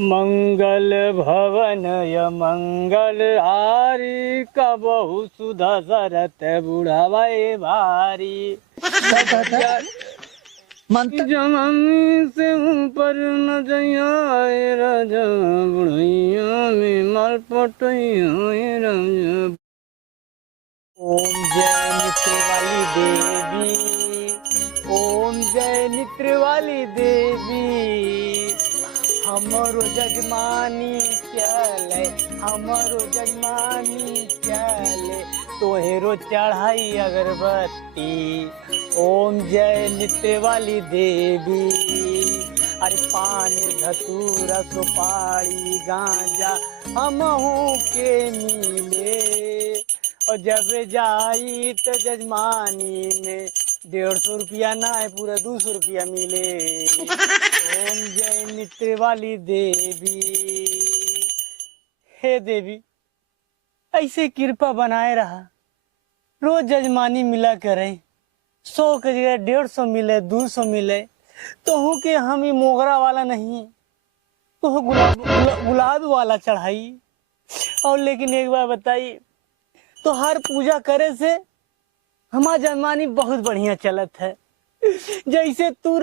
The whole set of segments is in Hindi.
मंगल भवनय मंगल हारी कबहू सुधा सरत बुढ़ावाए भारी। क्या कहता है? मंत्र जमी से ऊपर न जइया राजा बुढ़ैया में माल पटैया राजा। ओम जय मित्र वाली देवी, ओम जय मित्र वाली देवी, हमरो जजमानी चले, हमरो जजमानी चले, तोहेरो चढ़ाई अगरबत्ती। ओम जय नित्य वाली देवी, अरे पान धतूरा सुपारी गांजा हमहू के मिले, और जब जाई तो जजमानी में 150 रुपया ना है पूरा 200 रुपया मिले। ओम जय मित्र वाली देवी। हे देवी, ऐसे कृपा बनाए रहा, रोज जजमानी मिला करे, 100 की जगह 150 मिले 200 मिले, तो हूँ कि हम ही मोगरा वाला नहीं, तो गुलाब वाला चढ़ाई। और लेकिन एक बार बताइए, तो हर पूजा करे से हमारा जजमानी बहुत बढ़िया चलत है। जैसे तू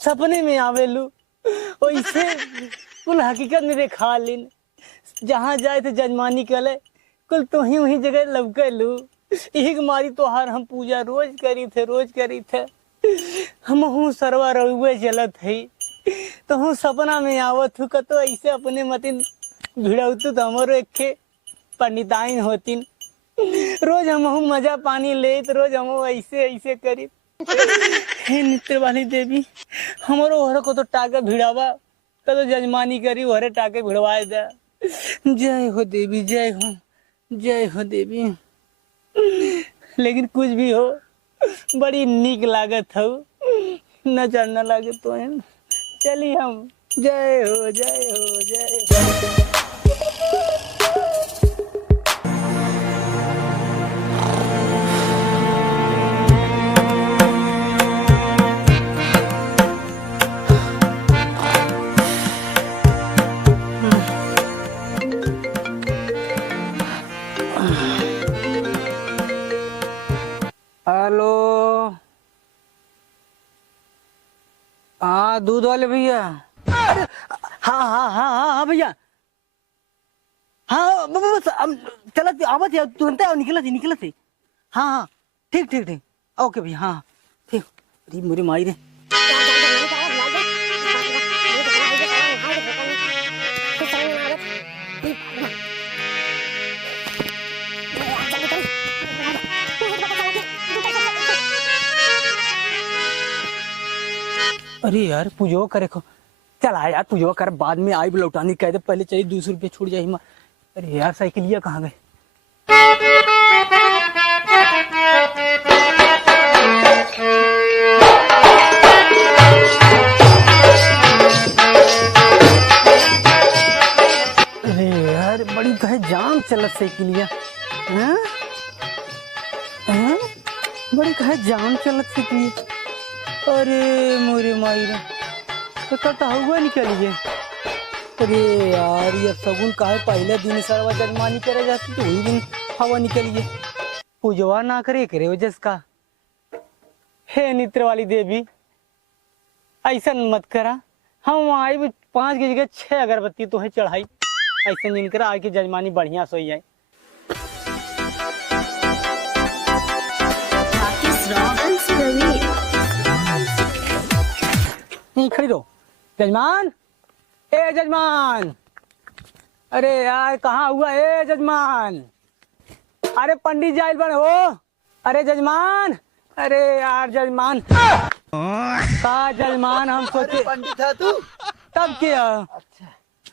सपने में आवेलू वैसे कुल हकीकत में देखा लिन, जहाँ जाए थे जजमानी कले कुल तो ही वही जगह लवकेलू। यही मारी तो हर हम पूजा रोज करी थे। हम हूँ सरवा रुए चलत है, तो हूँ सपना में आवत हूँ कतो ऐसे अपने मतिन भिड़ौतू तो हमारो एक पंडिताइन होतिन, रोज हम मजा पानी ले, तो रोज हम ऐसे करी। हे नित्य वाली देवी, हमारो ओहरे को तो टाके भिड़ावा, तो जजमानी करी ओहरे टाके भिड़वाए दे। जय हो देवी, जय हो देवी। लेकिन कुछ भी हो, बड़ी नीक लागत हो, न चढ़ना लागे तो है। चलिए हम जय हो जय हो जय हो। हेलो, हाँ दूध वाले भैया। अरे हाँ भैया, हाँ बस चला आवत है तुरंत निकला थी। हाँ ठीक ओके भैया, हाँ ठीक। अरे मेरी माई रे, अरे यार पूजो करे को चल आ यार, पूजो कर बाद में आई लौटानी कह दे, पहले चाहिए 200 रुपये छूट जाए। अरे यार साइकिलिया कहाँ गए? अरे यार बड़ी कहे जाम चलत साइकिलिया, बड़ी कहे जाम चलत साइकिलिया। अरे मोरे मायरा, तो कल तो हुआ निकलिए। अरे यार ये सगुन काहे पहले दिन सरवा जजमानी करे जाती, तो वही दिन हवा निकलिए, पूजवा ना करे वजह का। हे नित्र वाली देवी, ऐसा मत करा, हम आई 5 की जगह 6 अगरबत्ती तो है चढ़ाई, ऐसा नींद करा आके जजमानी बढ़िया सोई जाए। खरीदो जजमान, ए जजमान, अरे यार कहाँ हुआ ए जजमान? अरे पंडित जी आइल बन हो, अरे जजमान, अरे यार जजमान का जजमान, हम सोचे पंडित है तू तब क्या। अच्छा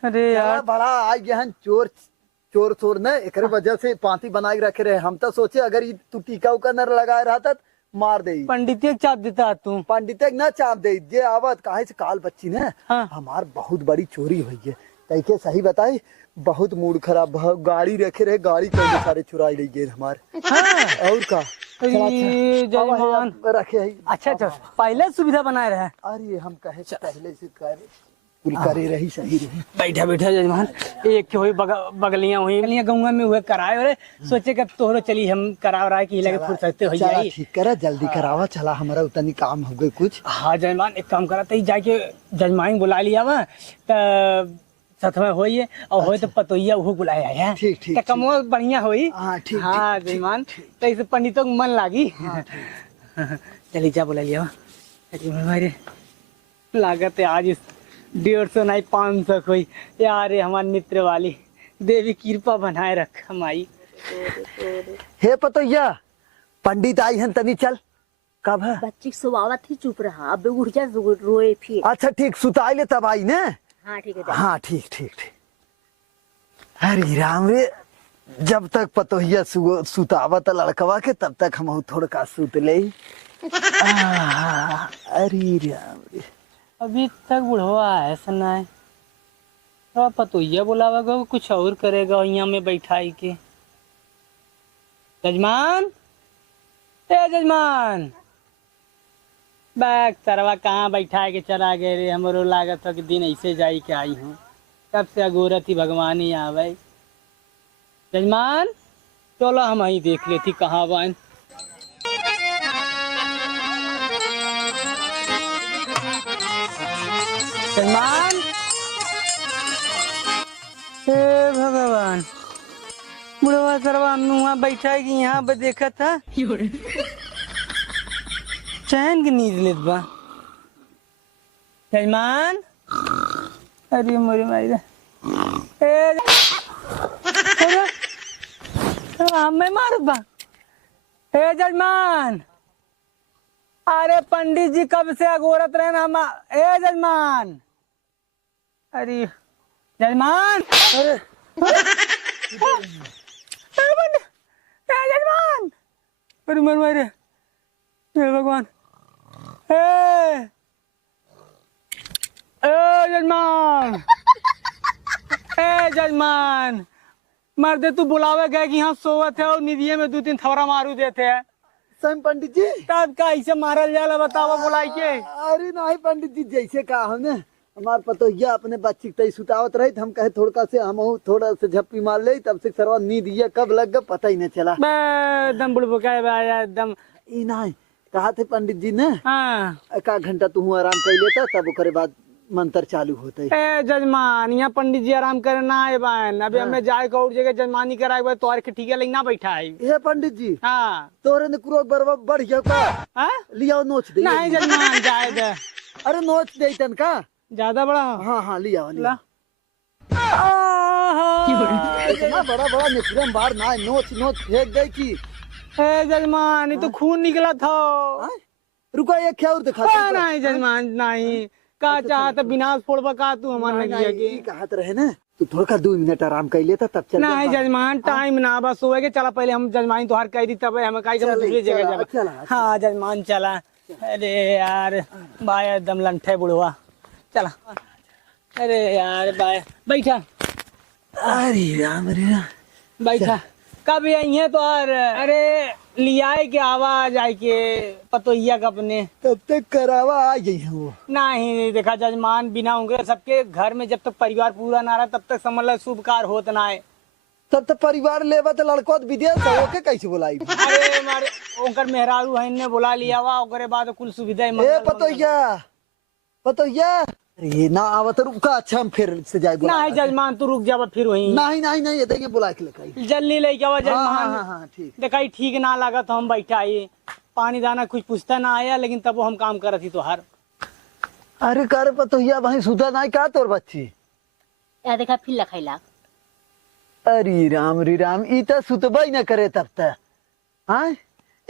अरे यार बड़ा आज गहन चोर ने एक वजह से पांति बनाए रखे रहे। हम तो सोचे अगर तू टीका उका न लगाए रहा था मार दे, पंडित चाप देता तू, पंडित न चाप दे जे आवत काहे से काल बच्ची ने। हाँ। हमार बहुत बड़ी चोरी हुई है, तैके सही बताई, बहुत मूड खराब, गाड़ी रखे रहे, गाड़ी कई सारे चुराई ले गए हमारे। हाँ। और का जजमान रखे है। अच्छा पहले सुविधा बनाए रहे। अरे हम कहे पहले से करे कुल करे रही सही रही। बैठा बैठा जजमान एक के हुई बगलियां हुई गंगा में हुए कराए और सोचे कि तोहरो चली हम करा रहा की लगे फुर्सते हो चला जाई। ठीक करा जल्दी करावा चला हमारा उतनी काम हो गई कुछ। हाँ जजमान एक काम करा तई जाके जजमान बुला लिया वा त साथ में होइए और होए तो पतोइया वो बुलाया है। ठीक ठीक त कमो बढ़िया होई। हाँ ठीक हाँ जजमान तो इस पंडितों को मन लागी। चली जा बुला लिया वा। लागत है आज 150 नहीं 500 कोई यार हमारे मित्र वाली देवी कृपा बनाए रख हमारी। हे पतोइया पंडित आई हैं तनी चल। कब है? बच्ची सुवावत ही चुप रहा अब उठ जा रोए फिर। अच्छा ठीक सुताई ले तब आई ने। हाँ ठीक है। हाँ ठीक ठीक ठीक। अरे राम रे जब तक पतोहिया सुतावत लड़कवा के तब तक हम थोड़ा का सुत ले। अरे राम रे अभी तक बुढ़वा है सुनाए थोड़ा पतोइया बुलावेगा कुछ और करेगा यहाँ में बैठाई के। जजमान ए जजमान बैग सरवा कहाँ बैठा के चला गए रे हमरो लागत है कि दिन ऐसे जाई के आई हूँ तब से अगोरत ही भगवान ही आवे। जजमान चलो हम वहीं देख लेती कहाँ बन। जजमान हे भगवान बुढ़वा सरवा वहाँ बैठा है कि यहाँ पे देखा था चैन की नींद लेत बा। जजमान अरे मोरी मारी मैं मारूत बा। हे जजमान अरे पंडित जी कब से अगोरत रहे ना हम। ए जजमान अरे जजमान अरे जजमान अरे मर मारे हे भगवान जजमान जजमान मर दे तू बुलावे गए कि यहाँ सोवत है और निधिये में 2-3 थवरा मारू देते हैं सही पंडित जी। तब का ऐसे मारल जाला बतावा बुलाई के। अरे नहीं पंडित जी जैसे कहा हमने हमार पतोहिया अपने बच्ची तई सुतावत रही हम कहे थोड़ा से हम थोड़ा से झप्पी मार ले तब से सरवा नींद ये कब लग गया पता ही नहीं चला। एकदम बुड़बुका एकदम ई नहीं कहा थे पंडित जी ने। हाँ एक घंटा तू आराम कर लेता तब ओकरे बाद मंत्र चालू होते। ए जजमान यहाँ पंडित जी आराम करे ना आए बान अभी हमें जाए को और जगह जजमानी कराए तो ठीक है लेकिन ना बैठा है। हे पंडित जी हाँ तोरे ने कुरो बरवा बढ़ गया का हाँ? लिया नोच दे। नहीं जजमान जाए दे। अरे नोच दे तन का ज्यादा बड़ा हाँ हाँ लिया लिया। आहा। इतना बड़ा बड़ा निकरम बार ना नोच नोच फेंक गई की। ए जजमान ये तो खून निकला था। रुका एक क्या और दिखा नहीं जजमान नहीं का चाहत विनाश फोड़बा का तू हमारे नहीं कहत रहे ना तू थोड़ा का 2 मिनट आराम कर लेता तब चल। नहीं जजमान टाइम ना बस सोए के चला पहले हम जजमान तोहार कह दी तब हम कहीं दूसरी जगह जावे। हाँ जजमान चला। अरे यार भाई एकदम लंठे बुढ़वा चला। अरे यार भाई बैठा। अरे राम रे बैठा कब आई है तो अरे लियाए के आवाज आई के पतोहिया का अपने तब तक करावा आ गई है वो। नहीं देखा जजमान बिना उंगरे सबके घर में जब तक परिवार पूरा ना रहा तब तक समझ लो शुभ कार्य होत ना है। तब तक परिवार लेवा तो लड़को विदेश होके कैसे बुलाई। अरे मारे ओकर मेहरारू है ने बुला लिया वा ओकरे बाद कुल सुविधा ए पतोहिया पतोहिया ये ना आवत रुका अच्छा हम फिर से जाए। नहीं जजमान तू रुक जावा फिर वहीं। नहीं नहीं नहीं ये देखिए बुला के लेकर जल्दी लेके आवा जजमान। हाँ हाँ ठीक देखा ठीक ना लगा तो हम बैठा आए पानी दाना कुछ पूछता ना आया लेकिन तब वो हम काम कर रही तो हर। अरे कर पतोहिया भाई सुधा नहीं का तोर बच्ची या देखा फिर लखैला। अरे राम रे राम ई तो सुतबा ही न करे तब तक। हाँ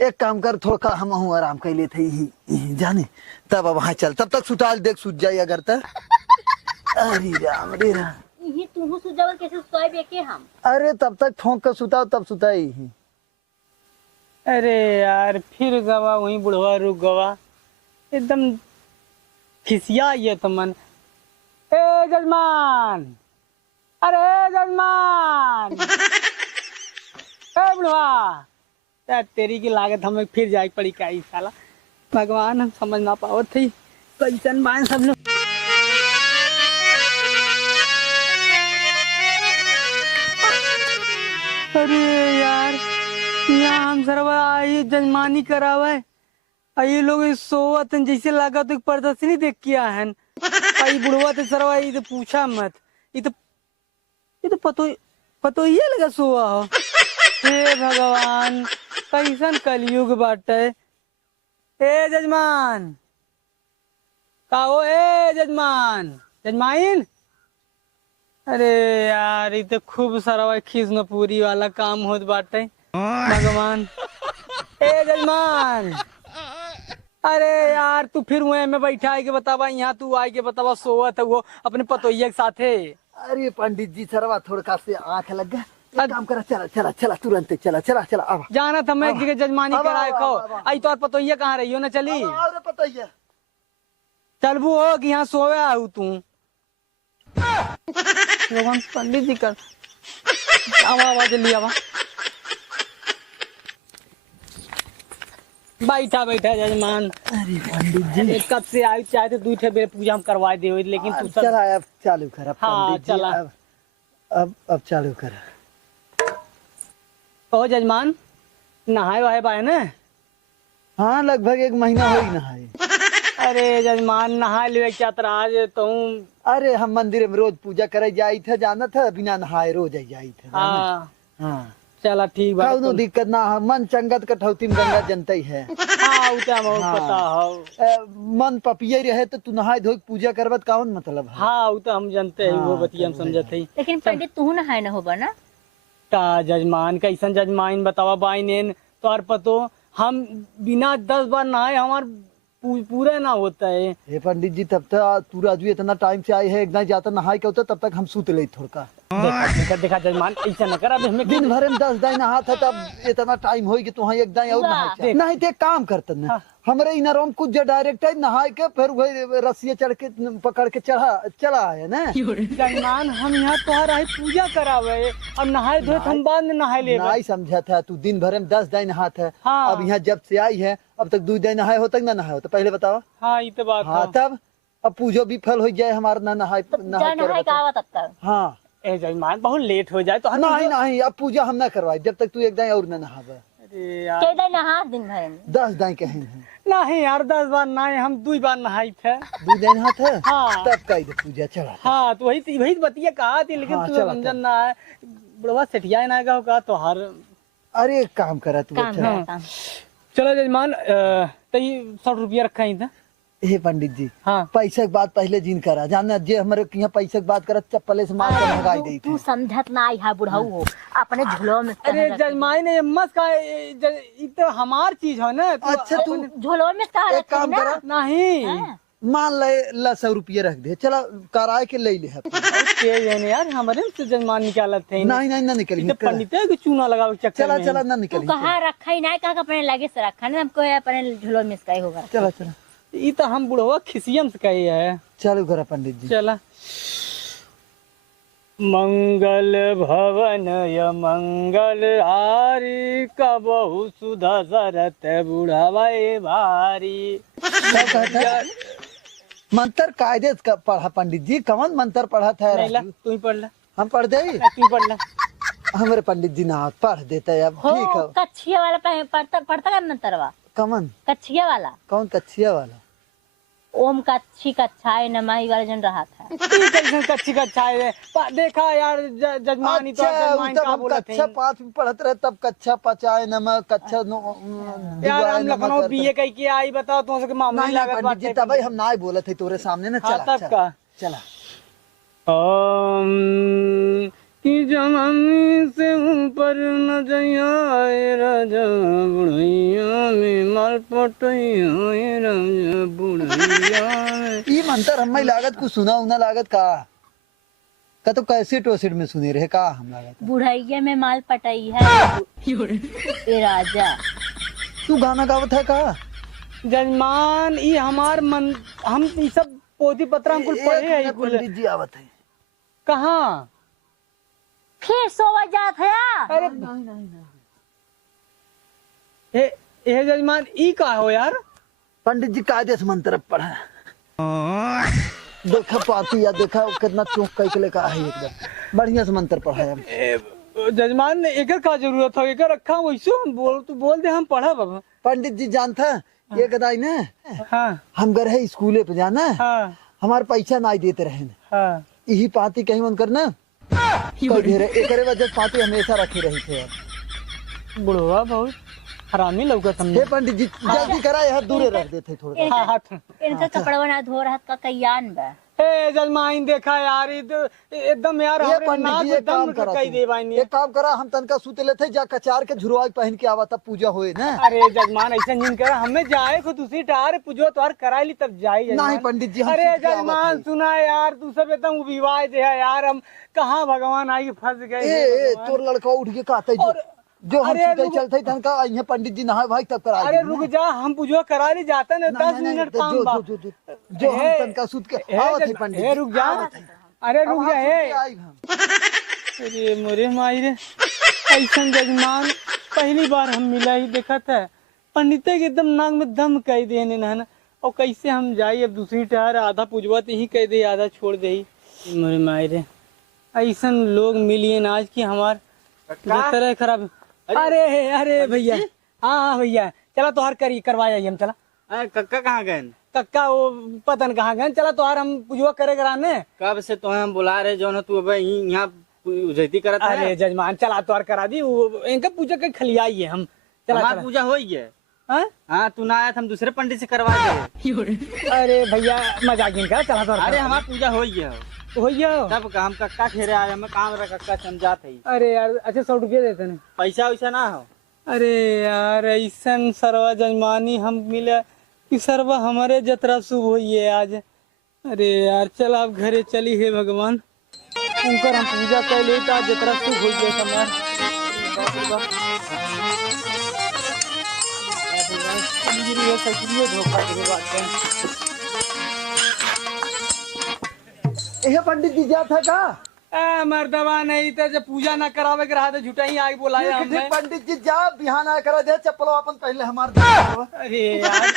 एक काम कर थोड़ा हम आराम कर लेते ही जाने तब अब वहाँ चल तब तक सुताल देख सुत जाए अगर तक। अरे राम रे राम यही तू सुजावल कैसे सोए बेके हम। अरे तब तक ठोंक कर सुताओ तब सुताई ही। अरे यार फिर गवा वहीं बुढ़वा रुक गवा एकदम खिसिया ये तो मन। ए जजमान अरे जजमान ए बुढ़वा तेरी की लागत हमें फिर जाए पड़ी का साला भगवान हम समझ ना पावत थी कैसन बान सब लोग। अरे यार, यहाँ हम सरवा आई जजमानी करावे, ये लोग सोवत जैसे लगा तो प्रदर्शनी देख के आए हैं। आई बुढ़वा तो सरवा ये तो पूछा मत, ये तो पतो ये लगा सोवा हो। हे भगवान, कैसन कलयुग बाटे। ए जजमान, का हो ए जजमान, जजमाइन। अरे यार, ये तो खूब सारा खिसनपुरी वाला काम होत बाटे। भगवान, ए जजमान, अरे यार तू फिर वहीं में बैठा है के बतावा, यहाँ तू आए के बतावा सोवत है वो अपने पतोइया के साथे। अरे पंडित जी सरवा थोड़ा से आंख लग गया, एक काम करा, चला चला चला तुरंत चला चला चला अब जाना था मैं एक जगह जजमानी कराए को। आई तो पतोइया कहाँ रही हो ना चली। अरे पतोइया चलबू हो कि यहाँ सोवे आऊ तू। भगवान, पंडित जी कर आवा जल्दी आवा। बैठा बैठा जजमान। अरे पंडित जी कब से आई चाहे तो दूठे बेर पूजा हम करवा दे, लेकिन तू सब। चला अब चालू कर। अब हाँ, पंडित जी, चला। अब चालू कर। कहो जजमान, नहाए वहाए बाय ना। हाँ लगभग 1 महीना हो ही नहाए। अरे जजमान, नहा ले क्या आज तो। अरे हम मंदिर में रोज पूजा करे जाई थे, जाना था बिना नहाए रोज आई जाई थे। हाँ हाँ चला ठीक बात। कौनो दिक्कत ना है, मन चंगत कठौती में गंगा जनता ही है। हाँ उतना बहुत हाँ। पता हो। मन पपिया रहे तो तू नहाए धोए पूजा करबत कौन मतलब है। हाँ वो तो हम जानते हैं, वो हाँ, बतिया हम चल समझते हैं। लेकिन पंडित तू नहाए न होबा ना। का जजमान, कैसन जजमान बतावा बाई ने तोर पतो। हम बिना 10 बार नहाए हमार पूरा ना होता है। हे पंडित जी, तब तक तू राजू इतना टाइम से आए है, एक दिन जाता नहाए के होता तब तक हम सूत ले थोड़ा। देखा जजमान, ऐसा न कर। अब हमें दिन भर में 10 दिन नहा था, तब इतना टाइम हो कि तू एक दिन और नहाए नहीं थे। काम करते ना हमरे इनरों कुछ जो डायरेक्ट है नहाए के फिर वही रस्सिया चढ़ के पकड़ के चला आया ना। जजमान, हम यहाँ तोहर आई पूजा करावे, अब नहाए धोए हम बाद में नहाए ले। नहीं समझा था तू, दिन भर में 10 दिन नहा था। हाँ। अब यहाँ जब से आई है अब तक 2 दिन नहाए हो तक ना नहाए हो, तो पहले बताओ। हाँ ये तो बात हाँ है। तब अब पूजो भी फल हो जाए हमारा, ना नहाए जा नहाए का आवा तब तक। हाँ ए जजमान, बहुत लेट हो जाए तो हम। नहीं नहीं, अब पूजा हम ना करवाए जब तक तू एक दिन और ना नहावे। अरे यार, के दिन नहा दिन भर में। 10 दिन कहे हैं। नहीं यार 10 बार नहाए, हम 2 बार नहाई थे। 2 दिन नहा था। हाँ। तब कही पूजा चला। हाँ तो वही बतिया कहा थी, लेकिन हाँ, तू चला, समझन ना है। बुढ़वा सेठिया ना का होगा तो हर। अरे एक काम करा तू। काम अच्छा है काम। चलो जजमान, तो 100 रुपया रखा ही था। हे पंडित जी, हाँ पैसा के बात पहले जिन करा, जाना जे हमारे यहाँ पैसा के बात करत चप्पले से मार के भगाई दी तू समझत ना आई है बुढ़ऊ हो अपने झोलो में। अरे जजमान ने मत का, ये तो हमार चीज है ना। अच्छा तू झोलो में एक काम करा, नहीं मान ले 100 रुपया रख दे, चला कराए के ले ले। यार हमारे से जजमान निकालत थे। नहीं नहीं ना निकली। तो पंडित है कि चूना लगा के चक्कर चला में। चला ना तू निकली। कहाँ रखा ही ना, कहा अपने लगे से रखा ना, हमको अपने झोलो में इसका ही होगा। चला चला ये तो हम बुढ़वा खिसियम से कही है। चालू करा पंडित जी। चला। मंगल भवन य मंगल हारी, कबहु सुधा सरत बुढ़ावा भारी। क्या कहता है? मंत्र कायदे का पढ़ा पंडित जी, कौन मंत्र पढ़ा था? नहीं ला, तू ही पढ़ ला। हम पढ़ दे। तू पढ़ ला। हमारे पंडित जी ना पढ़ देता है। अब हो ठीक है। कच्छिया वाला पढ़ता का मंत्रवा। कमन कच्छिया वाला, कौन कच्छिया वाला? ओम कच्छी कच्छाय नमः वाला जन रहा था। कच्ची कच्चा है। देखा यार जजमानी तो जजमान तब का हम बोला थे कक्षा 5 में पढ़त रहे, तब कक्षा पचाए नमः कक्षा यार। हम लखनऊ बीए कही के आई, बताओ तुम सबके मामले नहीं लागत पंडित जी, तब हम ना ही बोले थे तोरे सामने ना। हाँ, चला तब का। चला। कि जमानी से ऊपर न जाए राजा बुढ़ैया में माल पटैया राजा बुढ़ैया में। ये मंत्र हम लागत कुछ सुना उना लागत का तो कैसे टोसिड में सुने रहे का हम लागत। बुढ़ैया में माल पटाई है ये राजा। तू गाना गावत है का? जजमान ये हमार मन, हम ये सब पोथी पत्र हम कुल पढ़े है। पंडित जी आवत है। कहाँ? फिर सोवा जात है। अरे हे जजमान ई का हो यार? पंडित जी कायदे से मंत्र पढ़ा। देखा पाती या देखा कितना चौक कई के लेकर है, एकदम बढ़िया से मंत्र पढ़ा है। जजमान ने एकर का जरूरत हो, एकर रखा वैसे हम बोल दे हम पढ़ा बाबा। पंडित जी जानता ये कदाई ने हाँ हम घर है स्कूले पे जाना हाँ हमारे पैसा नहीं देते रहे हाँ यही पाती कहीं मन करना कई घेरे एकरे वजह से पाती हमेशा रखे रही थे यार। बुढ़वा बहुत हरामी लौकत हमने। हे पंडित जी जल्दी कराए हाथ दूरे रख देते थोड़ा हाँ हाथ इनका कपड़ा बना धो रहा का कल्याण बा। ए जजमान देखा यार एकदम यार ये हमरे पंडित नाक जी में एक काम दम करा कई दे बानी। एक काम करा हम तनका सूते लेते जा कचार के झुरवा पहन के आवा तब पूजा होए ना। अरे जजमान ऐसा नहीं करा, हमें जाए को दूसरी टार पूजो तो कराई ली तब जाई जजमान। नहीं पंडित जी हम अरे सूत के आवत जजमान हई। सुना यार तू सब एकदम विवाह दे है यार, हम कहाँ भगवान आई फंस गए हे ए भगवान। तोर लड़का उठ के कहते जो हम अरे सूते रुक- चलते तनका यहाँ पंडित जी नहाए भाई तब करा अरे रुक जा, हम पूजो करा ली जाता ना 10 मिनट काम बा। जो हम तनका सूत के आवत है पंडित जी रुक जा, अरे रुक जा हे। आई हम। अरे मोरे माई रे, ऐसा जजमान पहली बार हम मिला ही देखा था। पंडित के एकदम नाक में दम कह दे ना, और कैसे हम जाए अब दूसरी टार आधा पूजवा तो ही कह दे आधा छोड़ दे। मोरे माई रे ऐसा लोग मिलिए आज की हमार तरह खराब। अरे भैया हाँ भैया चला तोहार करी करवाया हम चला। कक्का कहाँ गए? कक्का वो पता नहीं कहाँ गए, चला तोहार हम पूजवा करे कराने। कब से तो हम बुला रहे जो ना तू अब यहाँ उजैती करत है। अरे जजमान चला तोहार करा दी, इनका पूजा के खलियाई है हम। चला हमार चला। पूजा हो गई है। हाँ? हाँ तू ना आया था हम दूसरे पंडित से करवा दे। अरे भैया मजाक नहीं करा, चला तोहार अरे करा। हमार पूजा हो गई है। हो गया। तब हम कक्का घेरे आए, हमें काम रहा कक्का समझाते ही। अरे यार अच्छा 100 रुपया देते ना। पैसा वैसा ना हो। अरे यार ऐसा सरवा जजमानी हम मिला कि सरवा हमारे जतरा शुभ हुई है आज। अरे यार चल आप घरे चली है भगवान, उनकर हम पूजा कर ले जतरा शुभ हुई है ये पंडित जी जा था का मर्दवा नहीं तो जब पूजा ना करावे के रहा तो झूठा ही आगे बुलाया हमने। पंडित जी जा बिहान आ करा दे चप्पलो अपन पहले हमार अरे यार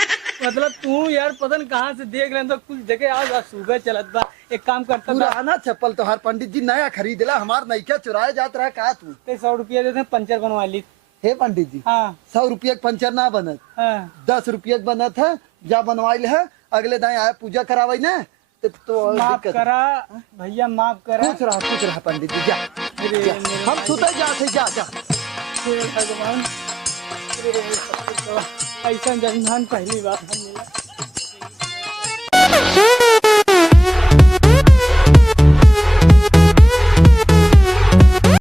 मतलब तू यार पता नहीं कहाँ से देख रहे तो कुछ जगह आज सुबह चलत बा। एक काम करता था पुराना चप्पल तो हर पंडित जी नया खरीदला हमार नईका चुराए जात रहा का तू 100 रुपया देते पंचर बनवा ली। हे पंडित जी हाँ 100 रुपया के पंचर ना बनत हाँ 10 रुपया के बनत है जा बनवाइल है अगले दाएं आया पूजा करावाई ना तो माफ दिक्कत करा भैया माफ करा। कुछ रहा पंडित जी जा अरे जा। मेरे हम सुते जाते जा जा हे भगवान, अरे ऐसा जजमान पहली बार हम मिला।